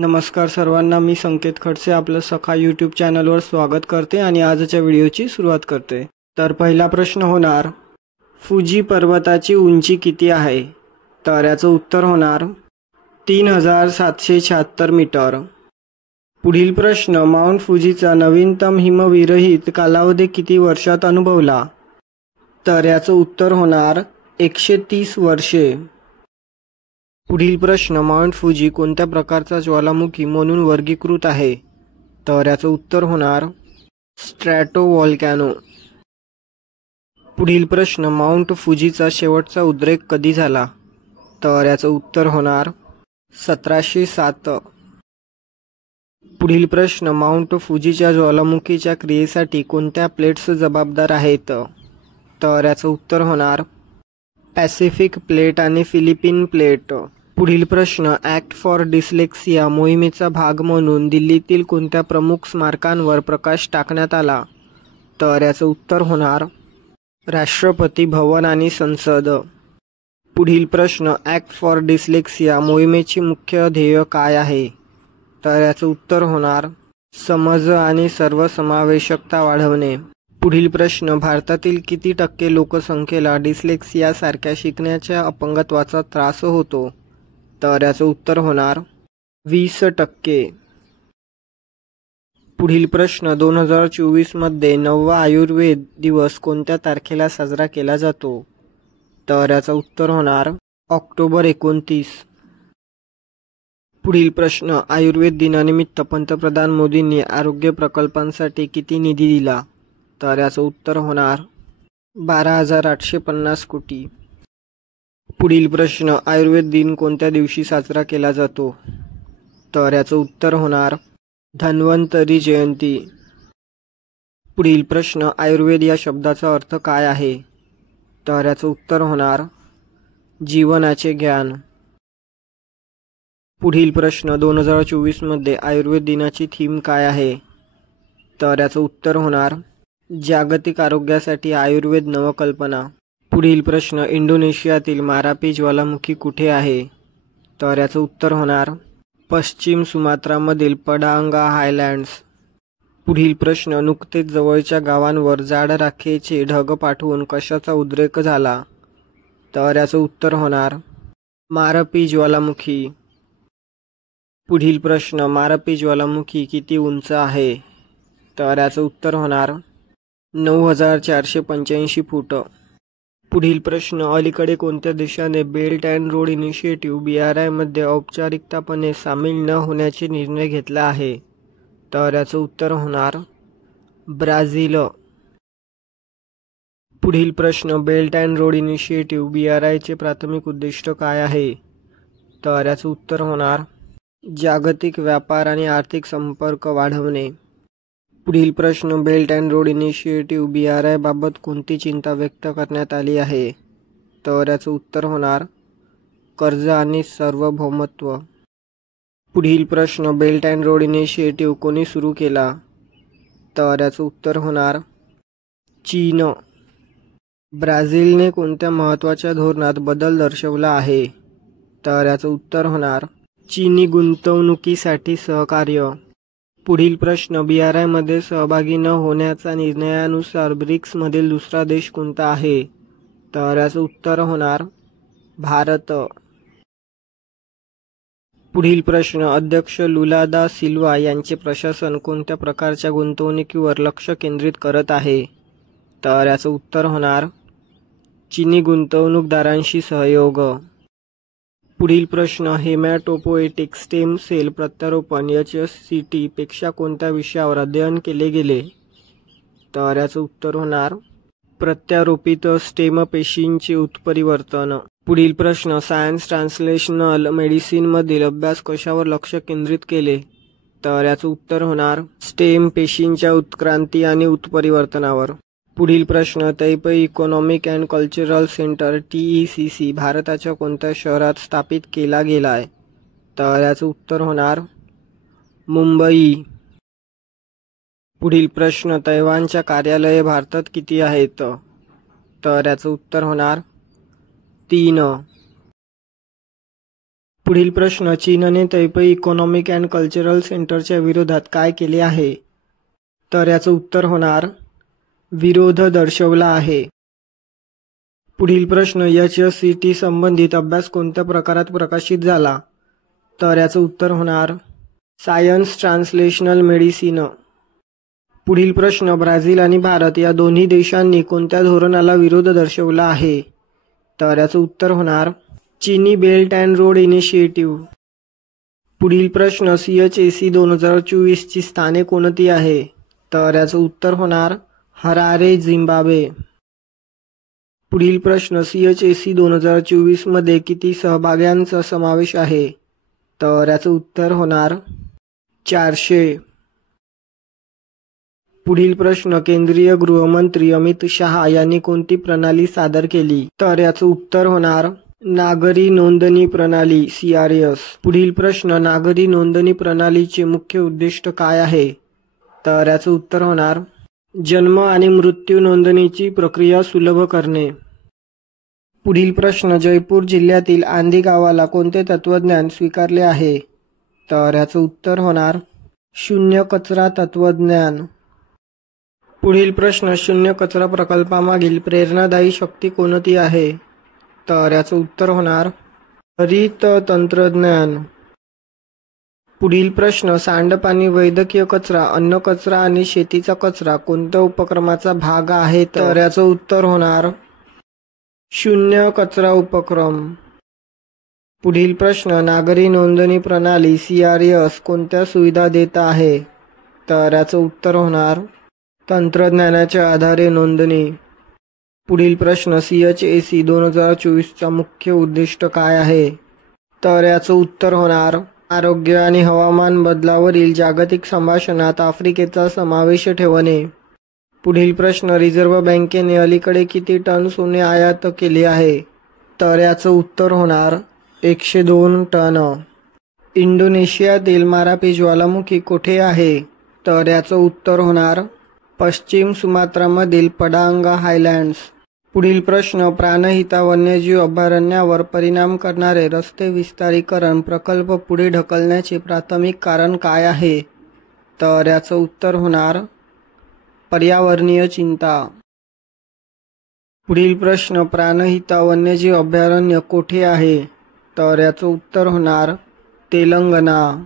नमस्कार सर्वांना, मी संकेत खडसे आपलं सखा यूट्यूब चॅनलवर स्वागत करते आणि आजच्या व्हिडिओची सुरुवात करते। तर पहिला प्रश्न होणार, फुजी पर्वताची उंची किती आहे? तर याचं उत्तर होणार 3776 मीटर। पुढील प्रश्न, माउंट फुजीचा नवीनतम हिमविरहित कालावधी किती वर्षात अनुभवला? तर याचं उत्तर होणार 130 वर्षे। पुढील प्रश्न, माउंट फुजी कोणत्या प्रकारचा ज्वालामुखी म्हणून वर्गीकृत आहे? तर याचं उत्तर होणार स्ट्रॅटोव्होल्कॅनो। पुढील प्रश्न, माउंट फुजीचा शेवटचा उद्रेक कधी झाला? तर याचं उत्तर होणार 1707। पुढील प्रश्न, माउंट फुजीच्या ज्वालामुखीच्या क्रियेसाठी कोणत्या प्लेट्स जबाबदार आहेत? तर याचं उत्तर होणार पॅसिफिक प्लेट आणि फिलिपिन प्लेट। पुढील प्रश्न, ॲक्ट फॉर डिस्लेक्सिया मोहिमेचा भाग म्हणून दिल्लीतील कोणत्या प्रमुख स्मारकांवर प्रकाश टाकण्यात आला? तर याचं उत्तर होणार राष्ट्रपती भवन आणि संसद। पुढील प्रश्न, ॲक्ट फॉर डिस्लेक्सिया मोहिमेची मुख्य ध्येय काय आहे? तर याचं उत्तर होणार समज आणि सर्वसमावेशकता वाढवणे। पुढील प्रश्न, भारतातील किती टक्के लोकसंख्येला डिस्लेक्सिया सारख्या शिकण्याच्या अपंगत्वाचा त्रास होतो? तर याचं उत्तर होणार 20%। पुढील प्रश्न, 2024 मध्ये 9वा आयुर्वेद दिवस कोणत्या तारखेला साजरा केला जातो? तर याचं उत्तर होणार ऑक्टोबर 29। पुढील प्रश्न, आयुर्वेद दिनानिमित्त पंतप्रधान मोदींनी आरोग्य प्रकल्पांसाठी किती निधी दिला? तर याचं उत्तर होणार 12,850 कोटी। पुढील प्रश्न, आयुर्वेद दिन कोणत्या दिवशी साजरा केला जातो? तर याचं उत्तर होणार धन्वंतरी जयंती। पुढील प्रश्न, आयुर्वेद या शब्दाचा अर्थ काय आहे? तर याचं उत्तर होणार जीवनाचे ज्ञान। पुढील प्रश्न, 2024 मध्ये आयुर्वेद दिनाची थीम काय आहे? तर याचं उत्तर होणार जागतिक आरोग्यासाठी आयुर्वेद नवकल्पना। पुढील प्रश्न, इंडोनेशियातील मारापी ज्वालामुखी कुठे आहे? तर याचं उत्तर होणार पश्चिम सुमात्रामधील पडांगा हायलँड्स। पुढील प्रश्न, नुकतेच जवळच्या गावांवर जाड राखेचे ढग पाठवून कशाचा उद्रेक झाला? तर याचं उत्तर होणार मारापी ज्वालामुखी। पुढील प्रश्न, मारापी ज्वालामुखी किती उंच आहे? तर याचं उत्तर होणार 9485 फूट। पुढील प्रश्न, अलीकडे कोणत्या देशाने belt and road initiative BRI मध्ये औपचारिकपणे सामील न होण्याचे निर्णय घेतला आहे? तर याचं उत्तर होणार ब्राझील। पुढील प्रश्न, belt and road initiative BRI चे प्राथमिक उद्दिष्ट काय आहे? तर याचं उत्तर होणार जागतिक व्यापार आणि आर्थिक संपर्क वाढवणे। पुढील प्रश्न, belt and road initiative BRI बाबत कोणती चिंता व्यक्त करण्यात आली आहे? तर याचं उत्तर होणार कर्ज आणि सार्वभौमत्व। पुढील प्रश्न, बेल्ट अँड रोड इनिशिएटिव्ह कोणी सुरू केला? तर याचं उत्तर होणार चीन। ब्राझीलने कोणत्या महत्त्वाच्या धोरणात बदल दर्शवला आहे? तर याचं उत्तर होणार चीनी गुंतवणुकीसाठी सहकार्य। पुढील प्रश्न, BRI मध्ये सहभागी न होण्याच्या निर्णयानुसार ब्रिक्समधील दुसरा देश कोणता आहे? तर याचं उत्तर होणार भारत। पुढील प्रश्न, अध्यक्ष लुला दा सिल्वा यांचे प्रशासन कोणत्या प्रकारच्या गुंतवणुकीवर लक्ष केंद्रित करत आहे? तर याचं उत्तर होणार चीनी गुंतवणूकदारांशी सहयोग। पुढील प्रश्न, हेमॅटोपोएटिक स्टेम सेल प्रत्यारोपण HSCT पेक्षा कोणत्या विषयावर अध्ययन केले गेले? तर याचं उत्तर होणार प्रत्यारोपित स्टेम पेशींचे उत्परिवर्तन। पुढील प्रश्न, सायन्स ट्रान्सलेशनल मेडिसिनमधील अभ्यास कशावर लक्ष केंद्रित केले? तर याचं उत्तर होणार स्टेम पेशींच्या उत्क्रांती आणि उत्परिवर्तनावर। पुढील प्रश्न, Taipei economic and cultural centre TECC भारताच्या कोणत्या शहरात स्थापित केला गेलाय? तर याचं उत्तर होणार मुंबई। पुढील प्रश्न, तैवानच्या कार्यालये भारतात किती आहेत? तर याचं उत्तर होणार 3। पुढील प्रश्न, चीनने तैपई इकॉनॉमिक अँड कल्चरल सेंटरच्या विरोधात काय केले आहे? तर याचं उत्तर होणार विरोध दर्शवला आहे. पुढील प्रश्न, HSCT संबंधित अभ्यास कोणत्या प्रकारात प्रकाशित झाला? तर याचं उत्तर होणार सायन्स ट्रान्सलेशनल मेडिसिन. पुढील प्रश्न, ब्राझील आणि भारत या दोन्ही देशांनी कोणत्या धोरणाला विरोध दर्शवला आहे? तर याचं उत्तर होणार चीनी बेल्ट अँड रोड इनिशिएटिव्ह. पुढील प्रश्न, CHAC 2024 ची स्थाने कोणती आहे? तर याचं उत्तर होणार हरारे, झिम्बाब्वे. पुढील प्रश्न, CHAC 2024 मध्ये किती सहभाग्यांचा समावेश आहे? तर याचं उत्तर होणार 400. पुढील प्रश्न, केंद्रीय गृहमंत्री अमित शहा यांनी कोणती प्रणाली सादर केली? तर याचं उत्तर होणार नागरी नोंदणी प्रणाली CRS. पुढील प्रश्न, नागरी नोंदणी प्रणालीचे मुख्य उद्दिष्ट काय आहे? तर याचं उत्तर होणार जन्म आणि मृत्यू नोंदणीची प्रक्रिया सुलभ करणे. पुढील प्रश्न, जयपूर जिल्ह्यातील आंधी गावाला कोणते तत्वज्ञान स्वीकारले आहे? तर याचं उत्तर होणार शून्य कचरा तत्वज्ञान. पुढील प्रश्न, शून्य कचरा प्रकल्पामागील प्रेरणादायी शक्ती कोणती आहे? तर याचं उत्तर होणार हरित तंत्रज्ञान. पुढील प्रश्न, सांडपाणी, वैद्यकीय कचरा, अन्न कचरा आणि शेतीचा कचरा कोणत्या उपक्रमाचा भाग आहे? तर याचं उत्तर होणार शून्य कचरा उपक्रम. पुढील प्रश्न, नागरी नोंदणी प्रणाली CRS कोणत्या सुविधा देत आहे? तर याचं उत्तर होणार तंत्रज्ञानाच्या आधारे नोंदणी. पुढील प्रश्न, CHAC 2024 चा मुख्य उद्दिष्ट काय आहे? तर याचं उत्तर होणार आरोग्य आणि हवामान बदलावरील जागतिक संभाषणात आफ्रिकेचा समावेश ठेवणे. पुढील प्रश्न, रिझर्व्ह बँकेने अलीकडे किती टन सोने आयात केले आहे? तर याचं उत्तर होणार 102 टन. इंडोनेशियातील मारापी ज्वालामुखी कोठे आहे? तर याचं उत्तर होणार पश्चिम सुमात्रामधील पडांगा हायलँड्स. पुढील प्रश्न, प्राणहिता वन्यजीव अभयारण्यावर परिणाम करणारे रस्ते विस्तारीकरण प्रकल्प पुढे ढकलण्याचे प्राथमिक कारण काय आहे? तर याचं उत्तर होणार पर्यावरणीय चिंता. पुढील प्रश्न, प्राणहिता वन्यजीव अभयारण्य कोठे आहे? तर याचं उत्तर होणार तेलंगणा.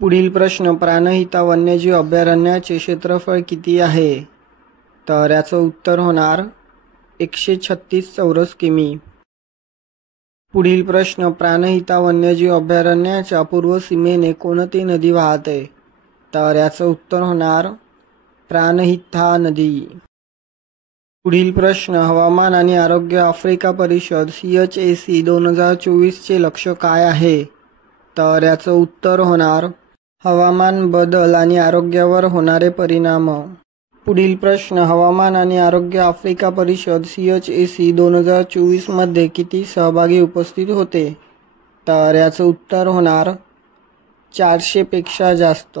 पुढील प्रश्न, प्राणहिता वन्यजीव अभयारण्याचे क्षेत्रफळ किती आहे? तर याचं उत्तर होणार 136 चौरस किमी. पुढील प्रश्न, प्राणहिता वन्यजीव अभयारण्याच्या पूर्व सीमेने कोणती नदी वाहते? तर याचं उत्तर होणार प्राणहिता नदी. पुढील प्रश्न, हवामान आणि आरोग्य आफ्रिका परिषद CHAC 2024 चे लक्ष्य काय आहे? तर याचं उत्तर होणार हवामान बदल आणि आरोग्यावर होणारे परिणाम. पुढील प्रश्न, हवामान आणि आरोग्य आफ्रिका परिषद CHAC 2024 मध्ये किती सहभागी उपस्थित होते? तर याचं उत्तर होणार 400 पेक्षा जास्त.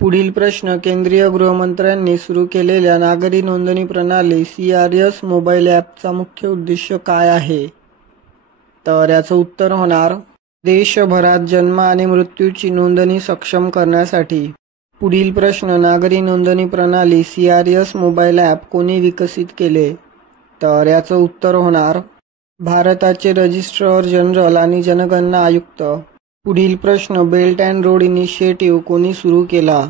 पुढील प्रश्न, केंद्रीय गृहमंत्र्यांनी सुरू केलेल्या नागरी नोंदणी प्रणाली CRS मोबाईल ॲपचा मुख्य उद्दिष्ट काय आहे? तर याचं उत्तर होणार देशभरात जन्म आणि मृत्यूची नोंदणी सक्षम करण्यासाठी. पुढील प्रश्न, नागरी नोंदणी प्रणाली CRS मोबाईल ॲप कोणी विकसित केले? तर याचं उत्तर होणार भारताचे रजिस्ट्रार जनरल आणि जनगणना आयुक्त. पुढील प्रश्न, बेल्ट अँड रोड इनिशिएटिव्ह कोणी सुरू केला?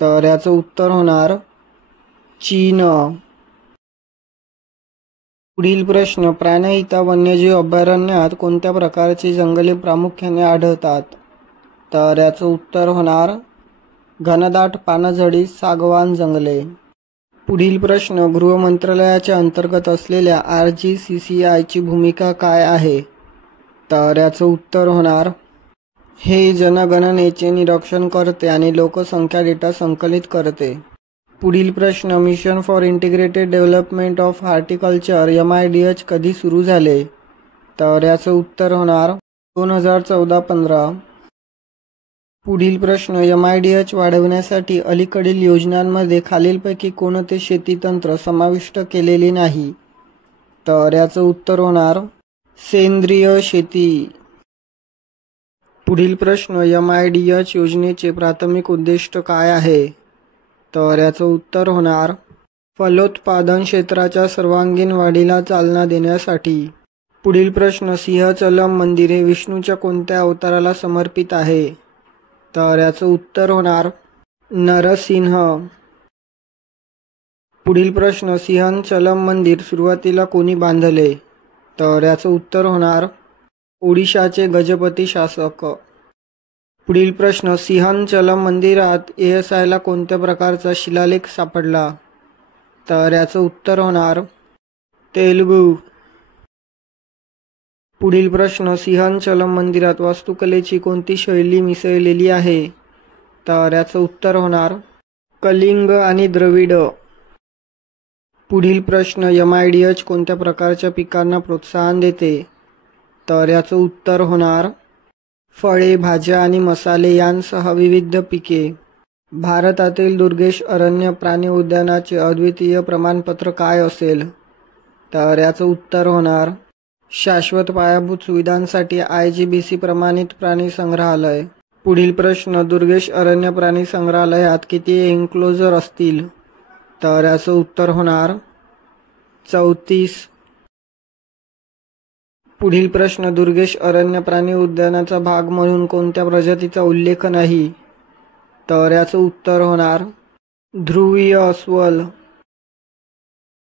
तर याचं उत्तर होणार चीन. पुढील प्रश्न, प्राणहिता वन्यजीव अभयारण्यात कोणत्या प्रकारची जंगले प्रामुख्याने आढळतात? तर याचं उत्तर होणार घनदाट पानझडी सागवान जंगले. पुढील प्रश्न, गृह मंत्रालयाच्या अंतर्गत असलेल्या RGCCI ची भूमिका काय आहे? तर याचं उत्तर होणार हे जनगणनेचे निरीक्षण करते आणि लोकसंख्या डेटा संकलित करते. पुढील प्रश्न, mission for integrated development of horticulture MIDH कधी सुरू झाले? तर याचं उत्तर होणार 2014-15. पुढील प्रश्न, MIDH वाढवण्यासाठी अलीकडील योजनांमध्ये खालीलपैकी कोणते शेती तंत्र समाविष्ट केलेले नाही? तर याचं उत्तर होणार सेंद्रिय शेती. पुढील प्रश्न, MIDH योजनेचे प्राथमिक उद्दिष्ट काय आहे? तर याचं उत्तर होणार फलोत्पादन क्षेत्राच्या सर्वांगीण वाढीला चालना देण्यासाठी. पुढील प्रश्न, सिंहचलम मंदिर हे विष्णूच्या कोणत्या अवताराला समर्पित आहे? तर याचं उत्तर होणार नरसिंह. पुढील प्रश्न, सिंहचलम मंदिर सुरुवातीला कोणी बांधले? तर याचं उत्तर होणार ओडिशाचे गजपती शासक. पुढील प्रश्न, सिंहचलम मंदिरात ASIला कोणत्या प्रकारचा शिलालेख सापडला? तर याचं उत्तर होणार तेलुगू. पुढील प्रश्न, सिंहचलम मंदिरात वास्तुकलेची कोणती शैली मिसळलेली आहे? तर याचं उत्तर होणार कलिंग आणि द्रविड. पुढील प्रश्न, MIDH कोणत्या प्रकारच्या पिकांना प्रोत्साहन देते? तर याचं उत्तर होणार फळे, भाज्या आणि मसाले यांसह विविध पिके. भारतातील दुर्गेश अरण्य प्राणी उद्यानाचे अद्वितीय प्रमाणपत्र काय असेल? तर याचं उत्तर होणार शाश्वत पायाभूत सुविधांसाठी IGBC प्रमाणित प्राणी संग्रहालय. पुढील प्रश्न, दुर्गेश अरण्य प्राणी संग्रहालयात किती एन्क्लोजर असतील? तर याचं उत्तर होणार 34. पुढील प्रश्न, दुर्गेश अरण्य प्राणी उद्यानाचा भाग म्हणून कोणत्या प्रजातीचा उल्लेख नाही? तर याचं उत्तर होणार ध्रुवीय अस्वल.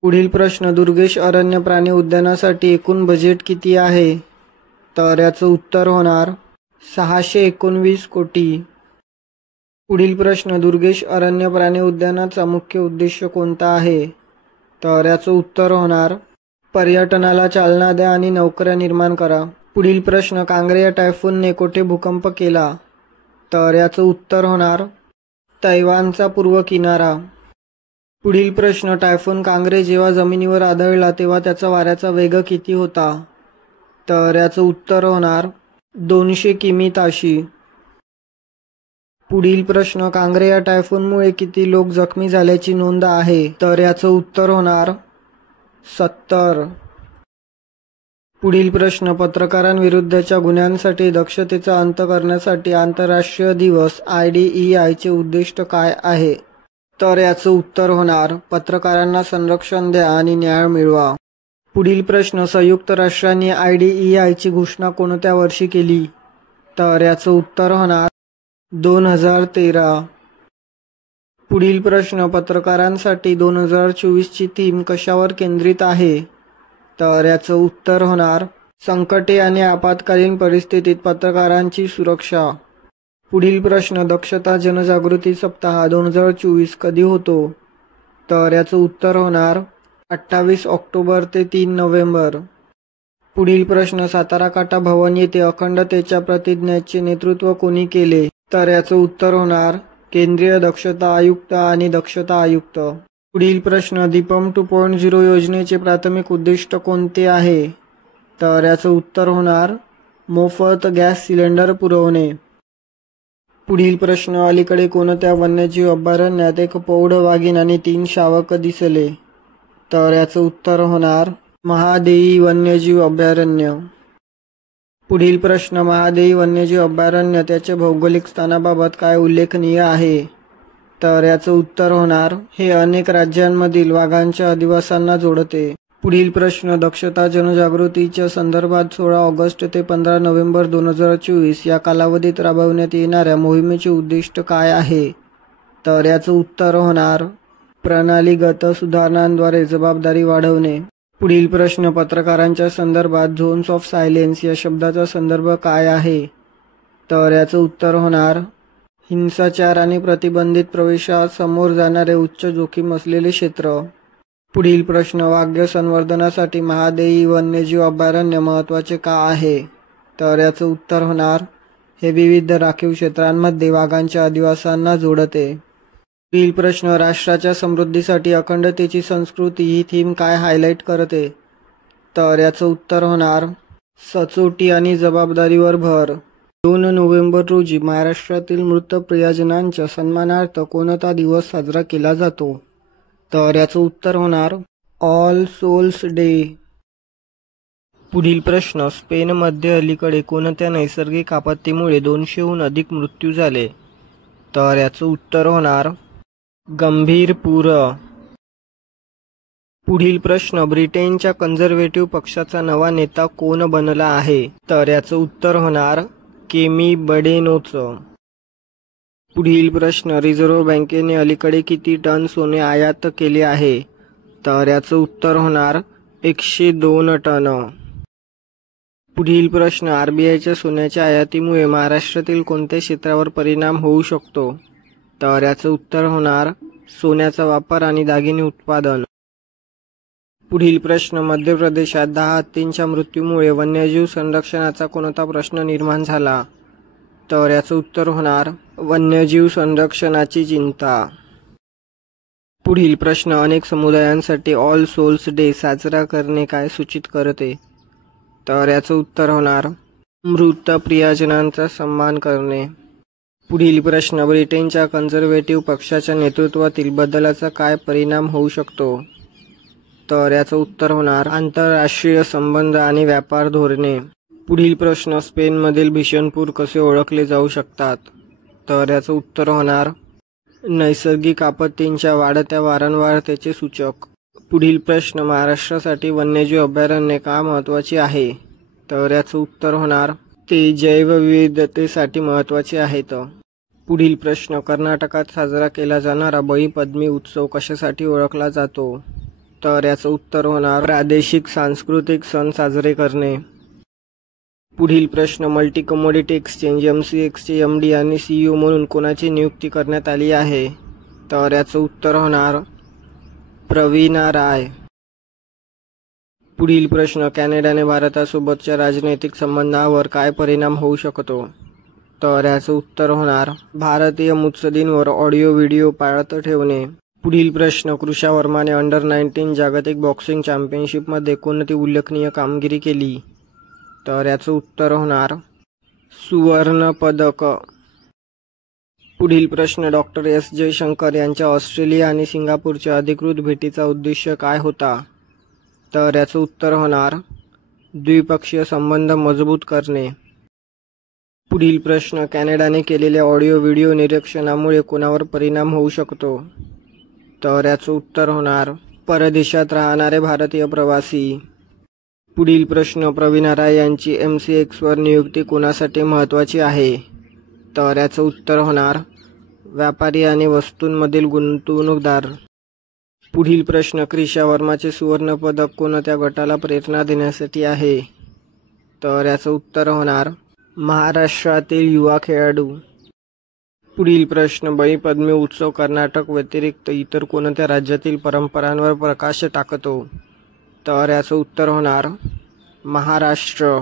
पुढील प्रश्न, दुर्गेश अरण्य प्राणी उद्यानासाठी एकूण बजेट किती आहे? तर याचं उत्तर होणार 619 कोटी. पुढील प्रश्न, दुर्गेश अरण्य प्राणी उद्यानाचा मुख्य उद्देश कोणता आहे? तर याचं उत्तर होणार पर्यटनाला चालना द्या आणि नोकऱ्या निर्माण करा. पुढील प्रश्न, कांग्रे या टायफूनने कोठे भूकंप केला? तर याचं उत्तर होणार तैवानचा पूर्व किनारा. पुढील प्रश्न, टायफून कांग्रे जेव्हा जमिनीवर आदळला तेव्हा त्याचा वाऱ्याचा वेग किती होता? तर याचं उत्तर होणार 200 किमी ताशी. पुढील प्रश्न, कांग्रे या टायफूनमुळे किती लोक जखमी झाल्याची नोंद आहे? तर याचं उत्तर होणार 70. पुढील प्रश्न, पत्रकारांविरुद्धच्या गुन्ह्यांसाठी दक्षतेचा अंत करण्यासाठी आंतरराष्ट्रीय दिवस IDEI चे उद्दिष्ट काय आहे? तर याचं उत्तर होणार पत्रकारांना संरक्षण द्या आणि न्याय मिळवा. पुढील प्रश्न, संयुक्त राष्ट्रांनी IDEI ची घोषणा कोणत्या वर्षी केली? तर याचं उत्तर होणार 2013. पुढील प्रश्न, पत्रकारांसाठी 2024 ची थीम कशावर केंद्रित आहे? तर याचं उत्तर होणार संकटे आणि आपत्कालीन परिस्थितीत पत्रकारांची सुरक्षा. पुढील प्रश्न, दक्षता जनजागृती सप्ताह 2024 कधी होतो? तर याचं उत्तर होणार 28 ऑक्टोबर ते 3 नोव्हेंबर. पुढील प्रश्न, सातारा काटा भवन येथे अखंडतेच्या प्रतिज्ञेचे नेतृत्व कोणी केले? तर याचं उत्तर होणार केंद्रीय दक्षता आयुक्त आणि दक्षता आयुक्त. पुढील प्रश्न, दीपम 2.0 योजनेचे प्राथमिक उद्दिष्ट कोणते आहे? तर याचं उत्तर होणार मोफत गॅस सिलेंडर पुरवणे. पुढील प्रश्न, अलीकडे कोणत्या वन्यजीव अभयारण्यात एक प्रौढ वाघीण आणि 3 शावक दिसले? तर याचं उत्तर होणार महादेई वन्यजीव अभयारण्य. पुढील प्रश्न, महादेई वन्यजीव अभयारण्य त्याच्या भौगोलिक स्थानाबाबत काय उल्लेखनीय आहे? तर याचं उत्तर होणार हे अनेक राज्यांमधील वाघांच्या अधिवासांना जोडते. पुढील प्रश्न, दक्षता जनजागृतीच्या संदर्भात 16 ऑगस्ट ते 15 नोव्हेंबर 2024 या कालावधीत राबवण्यात येणाऱ्या मोहिमेचे उद्दिष्ट काय आहे? तर याचं उत्तर होणार प्रणालीगत सुधारणांद्वारे जबाबदारी वाढवणे. पुढील प्रश्न, पत्रकारांच्या संदर्भात झोन्स ऑफ सायलेन्स या शब्दाचा संदर्भ काय आहे? तर याचं उत्तर होणार हिंसाचार आणि प्रतिबंधित प्रवेशात समोर जाणारे उच्च जोखीम असलेले क्षेत्र. पुढील प्रश्न, वाघ संवर्धनासाठी महादेई वन्यजीव अभयारण्य महत्त्वाचे का आहे? तर याचं उत्तर होणार हे विविध राखीव क्षेत्रांमध्ये वाघांच्या अधिवासांना जोडते. पुढील प्रश्न, राष्ट्राच्या समृद्धीसाठी अखंडतेची संस्कृती ही थीम काय हायलाईट करते? तर याचं उत्तर होणार सचोटी आणि जबाबदारीवर भर. 2 नोव्हेंबर रोजी महाराष्ट्रातील मृत प्रियजनांच्या सन्मानार्थ कोणता दिवस साजरा केला जातो? तर याचं उत्तर होणार ऑल सोल्स डे. पुढील प्रश्न, स्पेनमध्ये अलीकडे कोणत्या नैसर्गिक आपत्तीमुळे 200हून अधिक मृत्यू झाले? तर याचं उत्तर होणार गंभीर पूर. पुढील प्रश्न, ब्रिटनच्या कन्झर्वेटिव्ह पक्षाचा नवा नेता कोण बनला आहे? तर याचं उत्तर होणार केमी बडेनोच. पुढील प्रश्न, रिझर्व्ह बँकेने अलीकडे किती टन सोने आयात केले आहे? तर याचं उत्तर होणार 102 टन. पुढील प्रश्न, आरबीआयच्या सोन्याच्या आयातीमुळे महाराष्ट्रातील कोणत्या क्षेत्रावर परिणाम होऊ शकतो? तर याचं उत्तर होणार सोन्याचा वापर आणि दागिने उत्पादन. पुढील प्रश्न, मध्य प्रदेशात 10 हत्तींच्या मृत्यूमुळे वन्यजीव संरक्षणाचा कोणता प्रश्न निर्माण झाला? तर याचं उत्तर होणार वन्यजीव संरक्षणाची चिंता. पुढील प्रश्न, अनेक समुदायांसाठी ऑल सोल्स डे साजरा करणे काय सूचित करते? तर याचं उत्तर होणार मृत प्रियजनांचा सन्मान करणे. पुढील प्रश्न, ब्रिटनच्या कन्झर्वेटिव्ह पक्षाच्या नेतृत्वातील बदलाचा काय परिणाम होऊ शकतो? तर याचं उत्तर होणार आंतरराष्ट्रीय संबंध आणि व्यापार धोरणे. पुढील प्रश्न, स्पेनमधील भीषण पूर कसे ओळखले जाऊ शकतात? तर याचं उत्तर होणार नैसर्गिक आपत्तींच्या वाढत्या वारंवारतेचे सूचक. पुढील प्रश्न, महाराष्ट्रासाठी वन्यजीव अभयारण्ये का महत्त्वाची आहे? तर याचं उत्तर होणार ते जैवविविधतेसाठी महत्त्वाचे आहेत. पुढील प्रश्न, कर्नाटकात साजरा केला जाणारा बळीपद्मी उत्सव कशासाठी ओळखला जातो? तर याचं उत्तर होणार प्रादेशिक सांस्कृतिक सण साजरे करणे. पुढील प्रश्न, मल्टी कमोडिटी एक्सचेंज MCXचे MD आणि CEO म्हणून कोणाची नियुक्ती करण्यात आली आहे? तर याचं उत्तर होणार प्रवीणा राय. पुढील प्रश्न, कॅनडाने भारतासोबतच्या राजनैतिक संबंधावर काय परिणाम होऊ शकतो? तर याचं उत्तर होणार भारतीय मुत्सद्दींवर ऑडिओ व्हिडिओ पाळत ठेवणे. पुढील प्रश्न, कृषा वर्माने अंडर-19 जागतिक बॉक्सिंग चॅम्पियनशिपमध्ये कोणती उल्लेखनीय कामगिरी केली? तर याचं उत्तर होणार सुवर्ण पदक. पुढील प्रश्न, डॉक्टर एस जयशंकर यांच्या ऑस्ट्रेलिया आणि सिंगापूरच्या अधिकृत भेटीचा उद्देश काय होता? तर याचं उत्तर होणार द्विपक्षीय संबंध मजबूत करणे. पुढील प्रश्न, कॅनडाने केलेल्या ऑडिओ व्हिडिओ निरीक्षणामुळे कोणावर परिणाम होऊ शकतो? तर याचं उत्तर होणार परदेशात राहणारे भारतीय प्रवासी. पुढील प्रश्न, प्रवीणा राय यांची MCXवर नियुक्ती कोणासाठी महत्त्वाची आहे? तर याचं उत्तर होणार व्यापारी आणि वस्तूंमधील गुंतवणूकदार. पुढील प्रश्न, कृषा वर्माचे सुवर्ण पदक कोणत्या गटाला प्रेरणा देण्यासाठी आहे? तर याचं उत्तर होणार महाराष्ट्रातील युवा खेळाडू. पुढील प्रश्न, बळीपद्मी उत्सव कर्नाटक व्यतिरिक्त इतर कोणत्या राज्यातील परंपरांवर प्रकाश टाकतो? तर याचं उत्तर होणार महाराष्ट्र.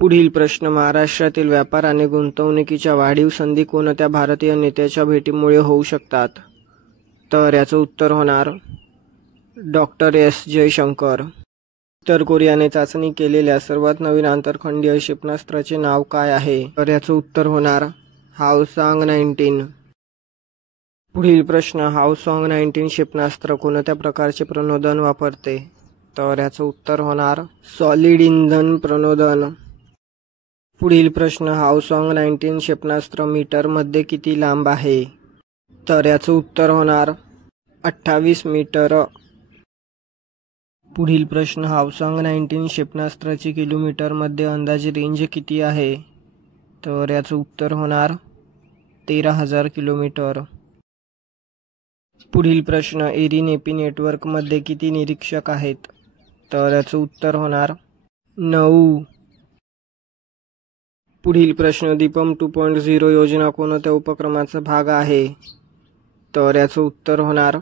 पुढील प्रश्न, महाराष्ट्रातील व्यापार आणि गुंतवणुकीच्या वाढीव संधी कोणत्या भारतीय नेत्याच्या भेटीमुळे होऊ शकतात? तर याचं उत्तर होणार डॉक्टर एस जयशंकर. उत्तर कोरियाने चाचणी केलेल्या सर्वात नवीन आंतरखंडीय क्षेपणास्त्राचे नाव काय आहे? तर याचं उत्तर होणार हावसॉंग-19. पुढील प्रश्न, हावसॉंग-19 क्षेपणास्त्र कोणत्या प्रकारचे प्रणोदन वापरते? तर याचं उत्तर होणार सॉलिड इंधन प्रणोदन. पुढील प्रश्न, हावसॉंग-19 क्षेपणास्त्र मीटरमध्ये किती लांब आहे? तर याचं उत्तर होणार 28 मीटर. पुढील प्रश्न, हावसॉंग-19 क्षेपणास्त्राची किलोमीटरमध्ये अंदाजे रेंज किती आहे? तर याचं उत्तर होणार 13,000 किलोमीटर. पुढील प्रश्न, एरिनेपी नेटवर्कमध्ये किती निरीक्षक आहेत? तर याचं उत्तर होणार 9. पुढील प्रश्न, दीपम 2.0 योजना कोणत्या उपक्रमाचा भाग आहे? तर याचं उत्तर होणार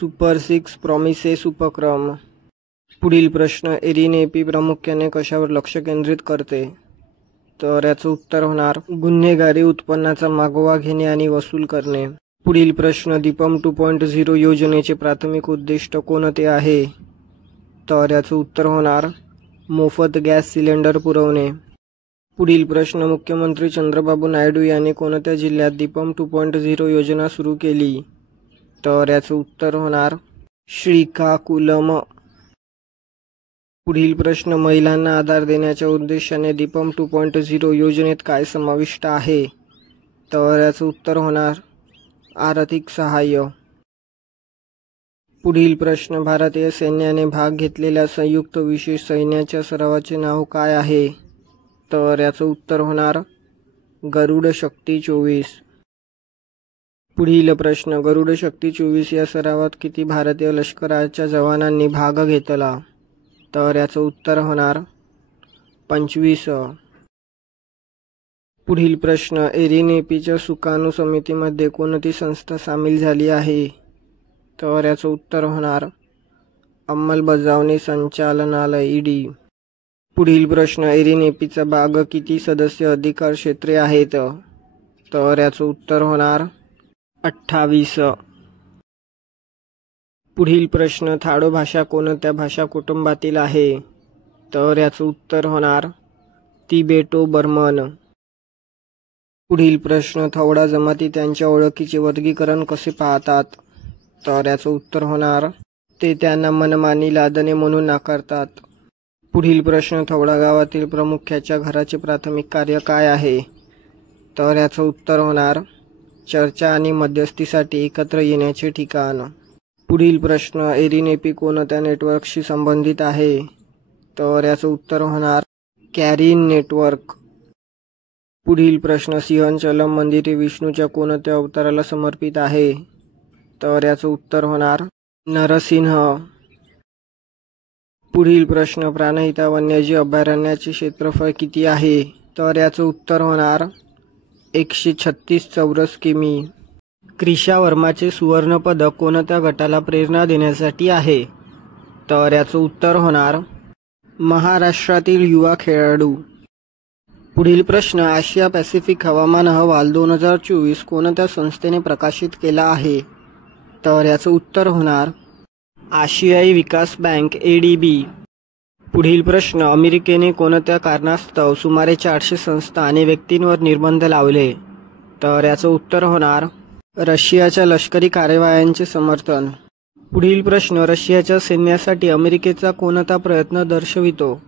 सुपर 6 प्रॉमिसेस उपक्रम. पुढील प्रश्न, एरिनेपी प्रामुख्याने कशावर लक्ष केंद्रित करते? तर याचं उत्तर होणार गुन्हेगारी उत्पन्नाचा मागोवा घेणे आणि वसूल करणे. पुढील प्रश्न, दीपम 2.0 योजनेचे प्राथमिक उद्दिष्ट कोणते आहे? तर याचं उत्तर होणार मोफत गॅस सिलेंडर पुरवणे. पुढील प्रश्न, मुख्यमंत्री चंद्रबाबू नायडू यांनी कोणत्या जिल्ह्यात दीपम 2.0 योजना सुरू केली? तर याचं उत्तर होणार श्रीकाकुलम. पुढील प्रश्न, महिलांना आधार देण्याच्या उद्देशाने दीपम 2.0 योजनेत काय समाविष्ट आहे? तर याचं उत्तर होणार आर्थिक सहाय्य. पुढील प्रश्न, भारतीय सैन्याने भाग घेतलेल्या संयुक्त विशेष सैन्याच्या सरावाचे नाव काय आहे? तर याचं उत्तर होणार गरुड शक्ती 24. पुढील प्रश्न, गरुड शक्ती 24 या सरावात किती भारतीय लष्कराच्या जवानांनी भाग घेतला? तर याचं उत्तर होणार 25. पुढील प्रश्न, एरिनेपीच्या सुकाणू समितीमध्ये कोणती संस्था सामील झाली आहे? तर याचं उत्तर होणार अंमलबजावणी संचालनालय ईडी. पुढील प्रश्न, एरिनेपीचा भाग किती सदस्य अधिकार क्षेत्रे आहेत? तर याचं उत्तर होणार 28. पुढील प्रश्न, थाडो भाषा कोणत्या भाषा कुटुंबातील आहे? तर याचं उत्तर होणार तिबेटो बर्मन. पुढील प्रश्न, थोडा जमाती त्यांच्या ओळखीचे वर्गीकरण कसे पाहतात? तर याचं उत्तर होणार ते त्यांना मनमानी लादणे म्हणून नाकारतात. पुढील प्रश्न, थोडा गावातील प्रमुख्याच्या घराचे प्राथमिक कार्य काय आहे? तर याचं उत्तर होणार चर्चा आणि मध्यस्थीसाठी एकत्र येण्याचे ठिकाण. पुढील प्रश्न, एरिनेपी कोणत्या नेटवर्कशी संबंधित आहे? तर याचं उत्तर होणार कॅरिन नेटवर्क. पुढील प्रश्न, सिंहचलम मंदिर हे विष्णूच्या कोणत्या अवताराला समर्पित आहे? तर याचं उत्तर होणार नरसिंह. पुढील प्रश्न, प्राणहिता वन्यजीव अभयारण्याचे क्षेत्रफळ किती आहे? तर याचं उत्तर होणार 136 चौरस किमी. क्रिशा वर्माचे सुवर्ण पदक कोणत्या गटाला प्रेरणा देण्यासाठी आहे? तर याचं उत्तर होणार महाराष्ट्रातील युवा खेळाडू. पुढील प्रश्न, आशिया पॅसिफिक हवामान अहवाल 2024 कोणत्या संस्थेने प्रकाशित केला आहे? तर याचं उत्तर होणार आशियाई विकास बँक ADB. पुढील प्रश्न, अमेरिकेने कोणत्या कारणास्तव सुमारे 400 संस्था आणि व्यक्तींवर निर्बंध लावले? तर याचं उत्तर होणार रशियाच्या लष्करी कारवायांचे समर्थन. पुढील प्रश्न, रशियाच्या सैन्यासाठी अमेरिकेचा कोणता प्रयत्न दर्शवितो?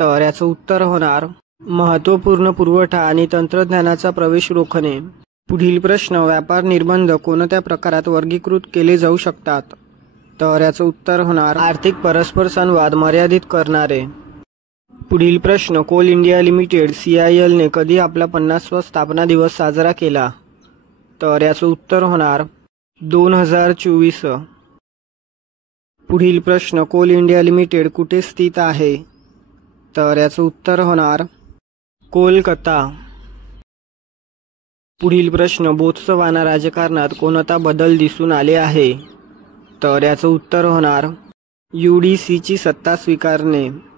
तर याचं उत्तर होणार महत्त्वपूर्ण पुरवठा आणि तंत्रज्ञानाचा प्रवेश रोखणे. पुढील प्रश्न, व्यापार निर्बंध कोणत्या प्रकारात वर्गीकृत केले जाऊ शकतात? तर याचं उत्तर होणार आर्थिक परस्पर संवाद मर्यादित करणारे. पुढील प्रश्न, कोल इंडिया लिमिटेड CIL ने कधी आपला 50वा स्थापना दिवस साजरा केला? तर याचं उत्तर होणार 2024. पुढील प्रश्न, कोल इंडिया लिमिटेड कुठे स्थित आहे? तर याचं उत्तर होणार कोलकाता. पुढील प्रश्न, बोत्सवाना राजकारणात कोणता बदल दिसून आले आहे? तर याचं उत्तर होणार UDCची सत्ता स्वीकारणे.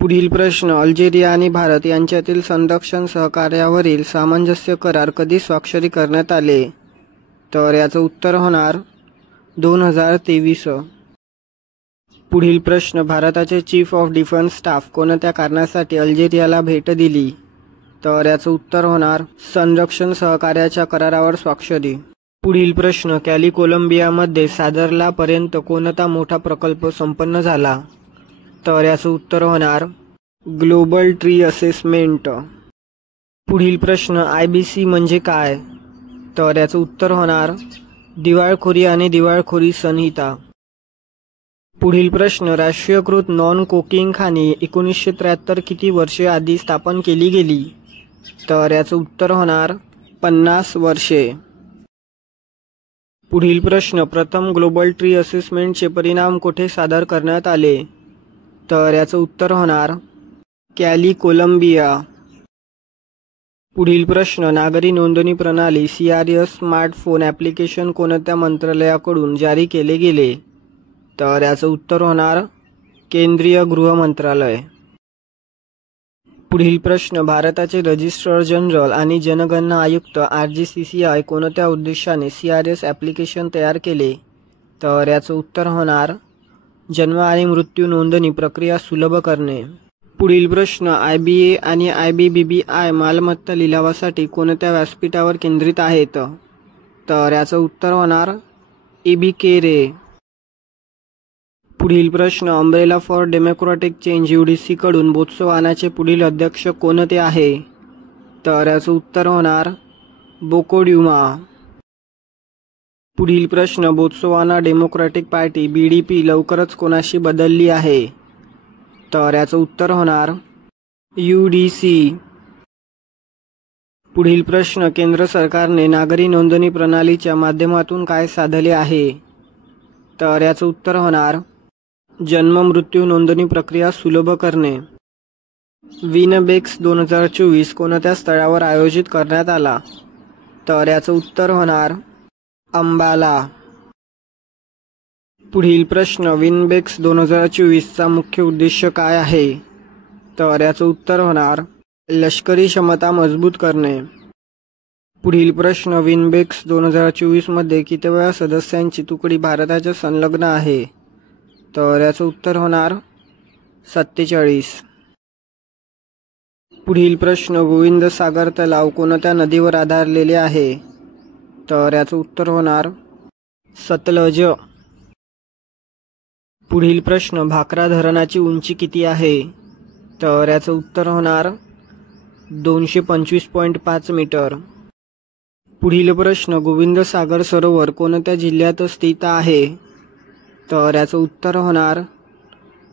पुढील प्रश्न, अल्जेरिया आणि भारत यांच्यातील संरक्षण सहकार्यावरील सामंजस्य करार कधी स्वाक्षरी करण्यात आले? तर याचं उत्तर होणार 2023. पुढील प्रश्न, भारताचे चीफ ऑफ डिफेन्स स्टाफ कोणत्या कारणासाठी अल्जेरियाला भेट दिली? तर याचं उत्तर होणार संरक्षण सहकार्याच्या करारावर स्वाक्षरी. पुढील प्रश्न, कॅली कोलंबियामध्ये सादरलापर्यंत कोणता मोठा प्रकल्प संपन्न झाला? तर याचं उत्तर होणार ग्लोबल ट्री असेसमेंट. पुढील प्रश्न, IBC म्हणजे काय? तर याचं उत्तर होणार दिवाळखोरी आणि दिवाळखोरी संहिता. पुढील प्रश्न, राष्ट्रीयकृत नॉन कोकिंग खाणी 1973 किती वर्षे आधी स्थापन केली गेली? तर याचं उत्तर होणार 50 वर्षे. पुढील प्रश्न, प्रथम ग्लोबल ट्री असेसमेंटचे परिणाम कुठे सादर करण्यात आले? तर याचं उत्तर होणार कॅली कोलंबिया. पुढील प्रश्न, नागरी नोंदणी प्रणाली CRS स्मार्टफोन ॲप्लिकेशन कोणत्या मंत्रालयाकडून जारी केले गेले? तर याचं उत्तर होणार केंद्रीय गृह मंत्रालय. पुढील प्रश्न, भारताचे रजिस्ट्रार जनरल आणि जनगणना आयुक्त RGCCI कोणत्या उद्देशाने CRS ॲप्लिकेशन तयार केले? तर याचं उत्तर होणार जन्म आणि मृत्यू नोंदणी प्रक्रिया सुलभ करणे. पुढील प्रश्न, IBA आणि IBBBI मालमत्ता लिलावासाठी कोणत्या व्यासपीठावर केंद्रित आहेत? तर याचं उत्तर होणार EBK रे. पुढील प्रश्न, umbrella for democratic change UDC कडून बोत्सवानाचे पुढील अध्यक्ष कोणते आहे? तर याचं उत्तर होणार बोकोड्युमा. पुढील प्रश्न, बोत्सवाना डेमोक्रॅटिक पार्टी BDP लवकरच कोणाशी बदलली आहे? तर याचं उत्तर होणार UDC. पुढील प्रश्न, केंद्र सरकारने नागरी नोंदणी प्रणालीच्या माध्यमातून काय साधले आहे? तर याचं उत्तर होणार जन्म मृत्यू नोंदणी प्रक्रिया सुलभ करणे. विनबेक्स 2024 कोणत्या स्थळावर आयोजित करण्यात आला? तर याचं उत्तर होणार अंबाला. पुढील प्रश्न, विनबेक्स 2024 चा मुख्य उद्देश काय आहे? तर याचं उत्तर होणार लष्करी क्षमता मजबूत करणे. पुढील प्रश्न, विनबेक्स 2024 मध्ये कितव्या सदस्यांची तुकडी भारताच्या संलग्न आहे? तर याचं उत्तर होणार 47. पुढील प्रश्न, गोविंद सागर तलाव कोणत्या नदीवर आधारलेले आहे? तर याचं उत्तर होणार सतलज. पुढील प्रश्न, भाकरा धरणाची उंची किती आहे? तर याचं उत्तर होणार 225.5 मीटर. पुढील प्रश्न, गोविंद सागर सरोवर कोणत्या जिल्ह्यात स्थित आहे? तर याचं उत्तर होणार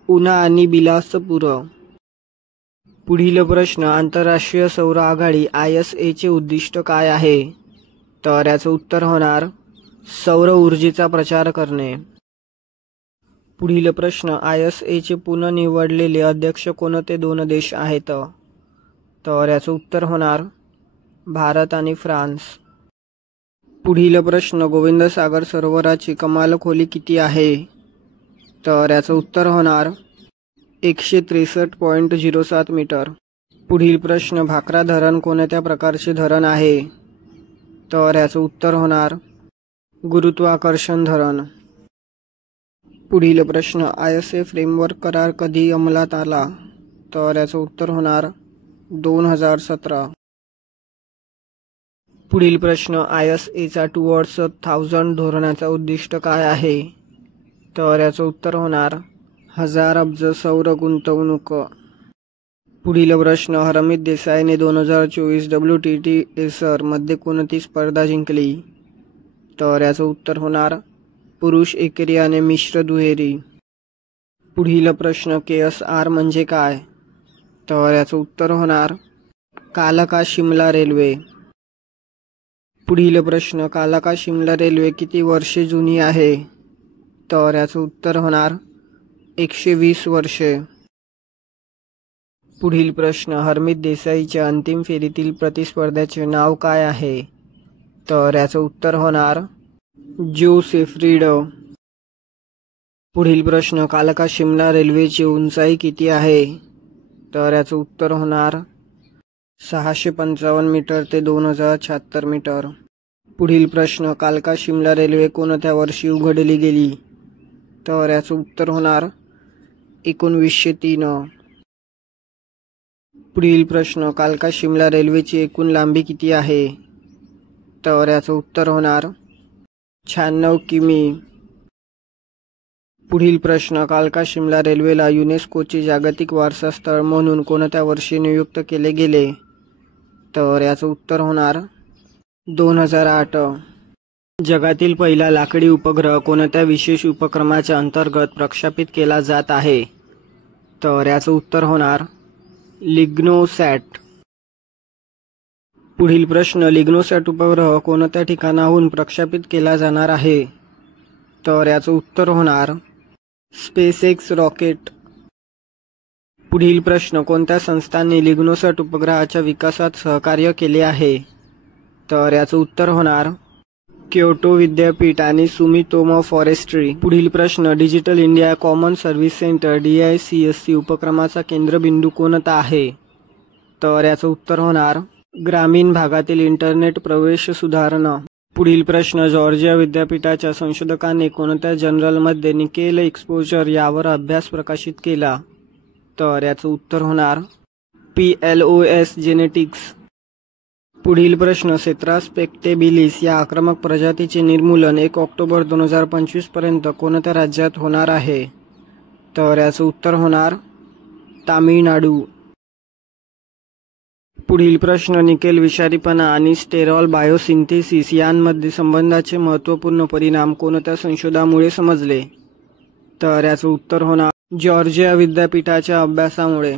उना आणि बिलासपूर. पुढील प्रश्न, आंतरराष्ट्रीय सौर आघाडी ISA चे उद्दिष्ट काय आहे? तर याचं उत्तर होणार सौर ऊर्जेचा प्रचार करणे. पुढील प्रश्न, ISA चे पुनर्निवडलेले अध्यक्ष कोणते 2 देश आहेत? तर याचं उत्तर होणार भारत आणि फ्रान्स. पुढील प्रश्न, गोविंद सागर सरोवराची कमाल खोली किती आहे? तर याचं उत्तर होणार 163.07 मीटर. पुढील प्रश्न, भाकरा धरण कोणत्या प्रकारचे धरण आहे? तर याचं उत्तर होणार गुरुत्वाकर्षण धरण. पुढील प्रश्न, ISA फ्रेमवर्क करार कधी अंमलात आला? तर याचं उत्तर होणार 2017. पुढील प्रश्न, ISA चा टुवर्ड्स 1000 धोरणाचा उद्दिष्ट काय आहे? तर याचं उत्तर होणार 1000 अब्ज सौर गुंतवणूक. पुढील प्रश्न, हरमीत देसाईने 2024 WTT मध्ये कोणती स्पर्धा जिंकली? तर याचं उत्तर होणार पुरुष एकेरी आणि मिश्र दुहेरी. पुढील प्रश्न, KSR म्हणजे काय? तर याचं उत्तर होणार कालका शिमला रेल्वे. पुढील प्रश्न, कालका शिमला रेल्वे किती वर्षे जुनी आहे? तर याचं उत्तर होणार 120 वर्षे. पुढील प्रश्न, हरमीत देसाईच्या अंतिम फेरीतील प्रतिस्पर्ध्याचे नाव काय आहे? तर याचं उत्तर होणार जो सेफ्रिड. पुढील प्रश्न, कालका शिमला रेल्वेची उंचाई किती आहे? तर याचं उत्तर होणार 655 मीटर ते 2076 मीटर. पुढील प्रश्न, कालका शिमला रेल्वे कोणत्या वर्षी उघडली गेली? तर याचं उत्तर होणार 1903. पुढील प्रश्न, कालका शिमला रेल्वेची एकूण लांबी किती आहे? तर याचं उत्तर होणार 96 किमी. पुढील प्रश्न, कालका शिमला रेल्वेला युनेस्कोचे जागतिक वारसा स्थळ म्हणून कोणत्या वर्षी नियुक्त केले गेले? तर याचं उत्तर होणार 2008. जगातील पहिला लाकडी उपग्रह कोणत्या विशेष उपक्रमाच्या अंतर्गत प्रक्षेपित केला जात आहे? तर याचं उत्तर होणार लिग्नोसॅट. पुढील प्रश्न, लिग्नोसॅट उपग्रह कोणत्या ठिकाणाहून प्रक्षेपित केला जाणार आहे? तर याचं उत्तर होणार स्पेसएक्स रॉकेट. पुढील प्रश्न, कोणत्या संस्थांनी लिग्नोसॅट उपग्रहाच्या विकासात सहकार्य केले आहे? तर याचं उत्तर होणार क्योटो विद्यापीठ आणि सुमितोमो फॉरेस्ट्री. पुढील प्रश्न, digital India common service centre DICSC उपक्रमाचा केंद्रबिंदू कोणता आहे? तर याचं उत्तर होणार ग्रामीण भागातील इंटरनेट प्रवेश सुधारणा. पुढील प्रश्न, जॉर्जिया विद्यापीठाच्या संशोधकांनी कोणत्या जर्नलमध्ये निकेल एक्सपोजर यावर अभ्यास प्रकाशित केला? तर याचं उत्तर होणार PLOS जेनेटिक्स. पुढील प्रश्न, सेत्रा स्पेक्टेबिलिस या आक्रमक प्रजातीचे निर्मूलन 1 ऑक्टोबर 2025 पर्यंत कोणत्या राज्यात होणार आहे? तर याचं उत्तर होणार तामिळनाडू. पुढील प्रश्न, निकेल विषारीपणा आणि स्टेरॉल बायोसिंथेसिस यांमध्ये संबंधाचे महत्त्वपूर्ण परिणाम कोणत्या संशोधनामुळे समजले? तर याचं उत्तर होणार जॉर्जिया विद्यापीठाच्या अभ्यासामुळे.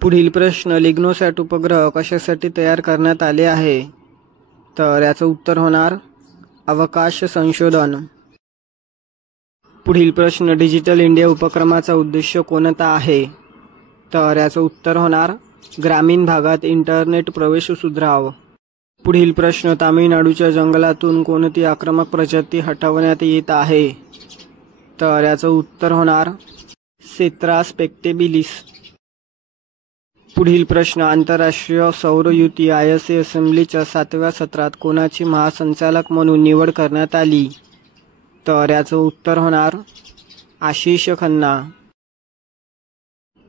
पुढील प्रश्न, लिग्नोसॅट उपग्रह कशासाठी तयार करण्यात आले आहे? तर याचं उत्तर होणार अवकाश संशोधन. पुढील प्रश्न, डिजिटल इंडिया उपक्रमाचा उद्देश कोणता आहे? तर याचं उत्तर होणार ग्रामीण भागात इंटरनेट प्रवेश सुधारावा. पुढील प्रश्न, तामिळनाडूच्या जंगलातून कोणती आक्रमक प्रजाती हटवण्यात येत आहे? तर याचं उत्तर होणार सेत्रा स्पेक्टेबिलिस. पुढील प्रश्न, आंतरराष्ट्रीय सौर युती ISA असेंब्लीच्या 7व्या सत्रात कोणाची महासंचालक म्हणून निवड करण्यात आली? तर याचं उत्तर होणार आशिष खन्ना.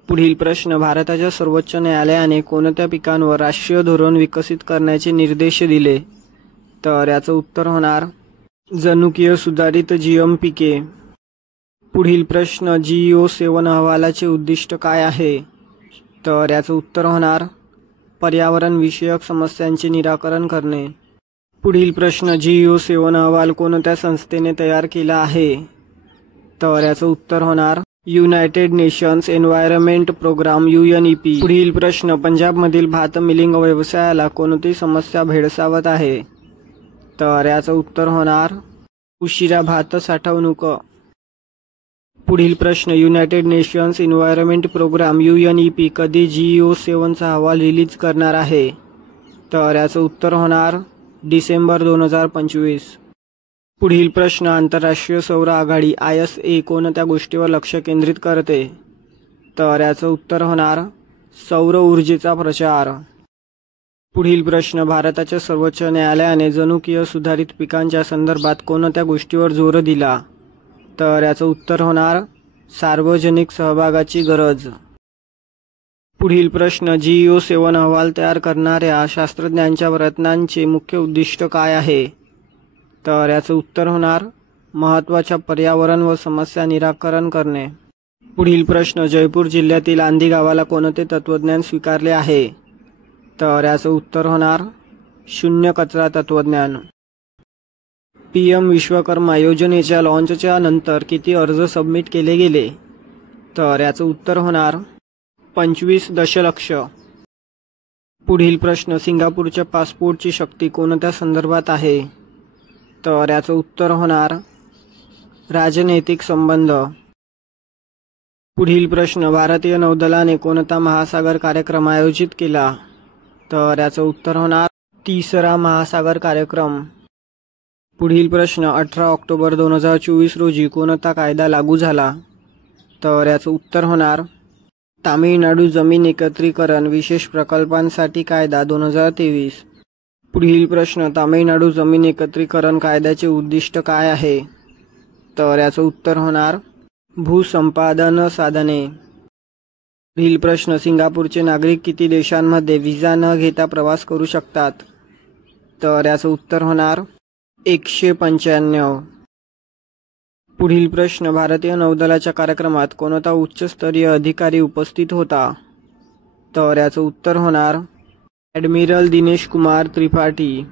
पुढील प्रश्न, भारताच्या सर्वोच्च न्यायालयाने कोणत्या पिकांवर राष्ट्रीय धोरण विकसित करण्याचे निर्देश दिले? तर याचं उत्तर होणार जनुकीय सुधारित GM पिके. पुढील प्रश्न, GEO-7 अहवालाचे उद्दिष्ट काय आहे? तर याचं उत्तर होणार पर्यावरण विषयक समस्यांचे निराकरण करणे. पुढील प्रश्न, GEO-7 अहवाल कोणत्या संस्थेने तयार केला आहे? तर याचं उत्तर होणार United Nations Environment Programme UNEP. पुढील प्रश्न, पंजाबमधील भात मिलिंग व्यवसायाला कोणती समस्या भेडसावत आहे? तर याचं उत्तर होणार उशिरा भात साठवणूक. पुढील प्रश्न, United Nations Environment Programme UNEP कधी GEO-7चा अहवाल रिलीज करणार आहे? तर याचं उत्तर होणार डिसेंबर 2025. पुढील प्रश्न, आंतरराष्ट्रीय सौर आघाडी ISA कोणत्या गोष्टीवर लक्ष केंद्रित करते? तर याचं उत्तर होणार सौर ऊर्जेचा प्रचार. पुढील प्रश्न, भारताच्या सर्वोच्च न्यायालयाने जनुकीय सुधारित पिकांच्या संदर्भात कोणत्या गोष्टीवर जोर दिला? तर याचं उत्तर होणार सार्वजनिक सहभागाची गरज. पुढील प्रश्न, GEO-7 अहवाल तयार करणाऱ्या शास्त्रज्ञांच्या प्रयत्नांचे मुख्य उद्दिष्ट काय आहे? तर याचं उत्तर होणार महत्त्वाच्या पर्यावरण व समस्या निराकरण करणे. पुढील प्रश्न, जयपूर जिल्ह्यातील आंधी गावाला कोणते तत्त्वज्ञान स्वीकारले आहे? तर याचं उत्तर होणार शून्य कचरा तत्त्वज्ञान. PM विश्वकर्मा योजनेच्या लॉन्चच्या नंतर किती अर्ज सबमिट केले गेले? तर याचं उत्तर होणार 25 दशलक्ष. पुढील प्रश्न, सिंगापूरच्या पासपोर्टची शक्ती कोणत्या संदर्भात आहे? तर याचं उत्तर होणार राजनैतिक संबंध. पुढील प्रश्न, भारतीय नौदलाने कोणता महासागर कार्यक्रम आयोजित केला? तर याचं उत्तर होणार 3रा महासागर कार्यक्रम. पुढील प्रश्न, 18 ऑक्टोबर 2024 रोजी कोणता कायदा लागू झाला? तर याचं उत्तर होणार तामिळनाडू जमीन एकत्रीकरण विशेष प्रकल्पांसाठी कायदा 2023. पुढील प्रश्न, तामिळनाडू जमीन एकत्रीकरण कायद्याचे उद्दिष्ट काय आहे? तर याचं उत्तर होणार भूसंपादन साधने. पुढील प्रश्न, सिंगापूरचे नागरिक किती देशांमध्ये व्हिसा न घेता प्रवास करू शकतात? तर याचं उत्तर होणार 195. पुढील प्रश्न, भारतीय नौदलाच्या कार्यक्रमात कोणता उच्चस्तरीय अधिकारी उपस्थित होता? तर याचं उत्तर होणार ॲडमिरल दिनेश कुमार त्रिपाठी.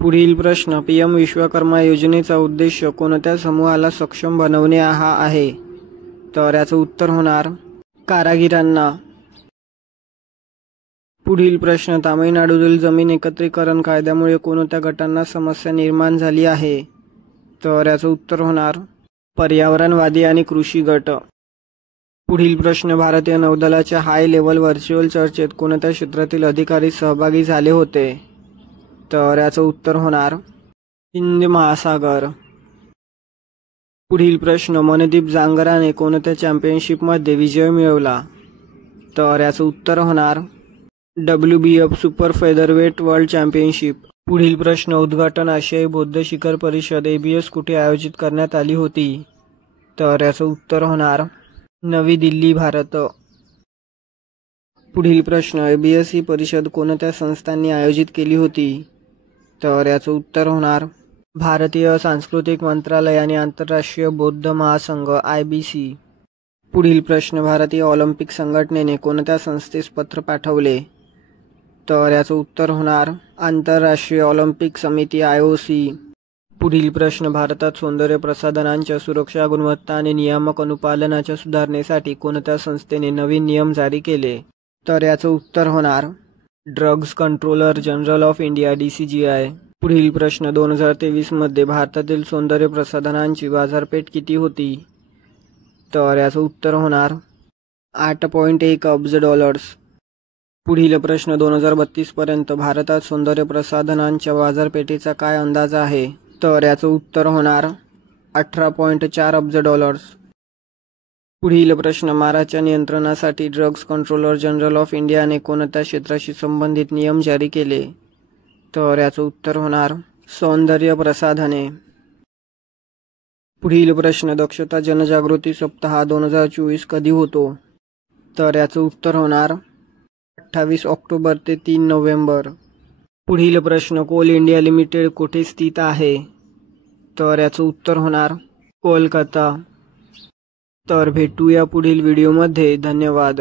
पुढील प्रश्न, PM विश्वकर्मा योजनेचा उद्देश कोणत्या समूहाला सक्षम बनवणे हा आहे? तर याचं उत्तर होणार कारागिरांना. पुढील प्रश्न, तामिळनाडूतील जमीन एकत्रीकरण कायद्यामुळे कोणत्या गटांना समस्या निर्माण झाली आहे? तर याचं उत्तर होणार पर्यावरणवादी आणि कृषी गट. पुढील प्रश्न, भारतीय नौदलाच्या हाय लेव्हल व्हर्च्युअल चर्चेत कोणत्या क्षेत्रातील अधिकारी सहभागी झाले होते? तर याचं उत्तर होणार हिंद महासागर. पुढील प्रश्न, मनदीप जांगराने कोणत्या चॅम्पियनशिपमध्ये विजय मिळवला? तर याचं उत्तर होणार WBF super featherweight world championship. पुढील प्रश्न, उद्घाटन आशियाई बौद्ध शिखर परिषद ABS कुठे आयोजित करण्यात आली होती? तर याचं उत्तर होणार नवी दिल्ली, भारत. पुढील प्रश्न, ABS ही परिषद कोणत्या संस्थांनी आयोजित केली होती? तर याचं उत्तर होणार भारतीय सांस्कृतिक मंत्रालय आणि आंतरराष्ट्रीय बौद्ध महासंघ IBC. पुढील प्रश्न, भारतीय ऑलिम्पिक संघटनेने कोणत्या संस्थेस पत्र पाठवले? तर याचं उत्तर होणार आंतरराष्ट्रीय ऑलिम्पिक समिती IOC. पुढील प्रश्न, भारतात सौंदर्य प्रसाधनांच्या सुरक्षा, गुणवत्ता आणि नियामक अनुपालनाच्या सुधारणेसाठी कोणत्या संस्थेने नवीन नियम जारी केले? तर याचं उत्तर होणार drugs controller general of India DCGI. पुढील प्रश्न, 2023 मध्ये भारतातील सौंदर्य प्रसाधनांची बाजारपेठ किती होती? तर याचं उत्तर होणार $8.1 अब्ज. पुढील प्रश्न, 2032 पर्यंत भारतात सौंदर्य प्रसाधनांच्या बाजारपेठेचा काय अंदाज आहे? तर याचं उत्तर होणार $18.4 अब्ज. पुढील प्रश्न, माराच्या नियंत्रणासाठी ड्रग्ज कंट्रोलर जनरल ऑफ इंडियाने कोणत्या क्षेत्राशी संबंधित नियम जारी केले? तर याचं उत्तर होणार सौंदर्य प्रसाधने. पुढील प्रश्न, दक्षता जनजागृती सप्ताह 2024 कधी होतो? तर याचं उत्तर होणार 28 ऑक्टोबर ते 3 नोव्हेंबर. पुढील प्रश्न, कोल इंडिया लिमिटेड कुठे स्थित आहे? तर याचं उत्तर होणार कोलकाता. तर भेटूया पुढील व्हिडिओमध्ये. धन्यवाद.